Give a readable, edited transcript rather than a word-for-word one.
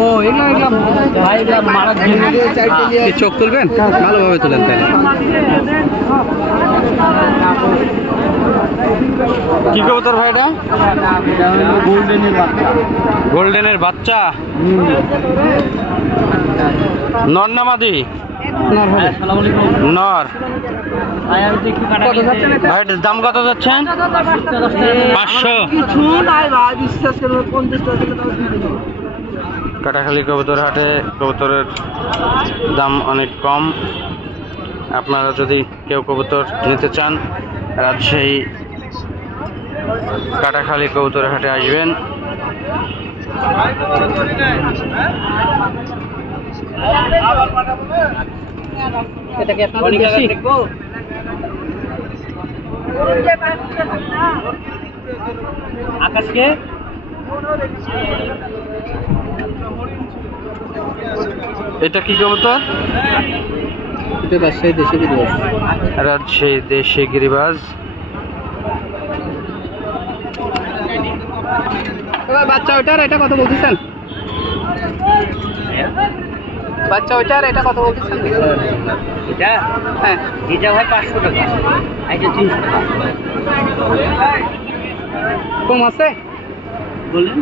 ও এগুলা এগুলা ভাই এগুলা মারা দিয়ে চোখ তুলবেন, ভালোভাবে তুলেন তাহলে। কি কবুতর ভাই এটা? গোল্ডেনের বাচ্চা। গোল্ডেনের বাচ্চা নর না মাদি? নর। ভাই দাম কত যাচ্ছেন? 500। কাটাখালী কবুতর হাটে কবুতরের দাম অনেক কম। আপনারা যদি কেউ কবুতর নিতে চান রাজশাহী কাটাখালী কবুতর হাটে আসবেন। আকাশকে এটা কি কবুতর? এটা রাজশাহী দেশি গিরিবাজ। রাজশাহী দেশি গিরিবাজ। বাচ্চা ওইটার এটা কত বলতেছেন? বাচ্চা ওইটার এটা কত বলতেছেন? এটা হ্যাঁ এটা ভাই 500 টাকা, এটা 300 টাকা। কম আছে বলেন।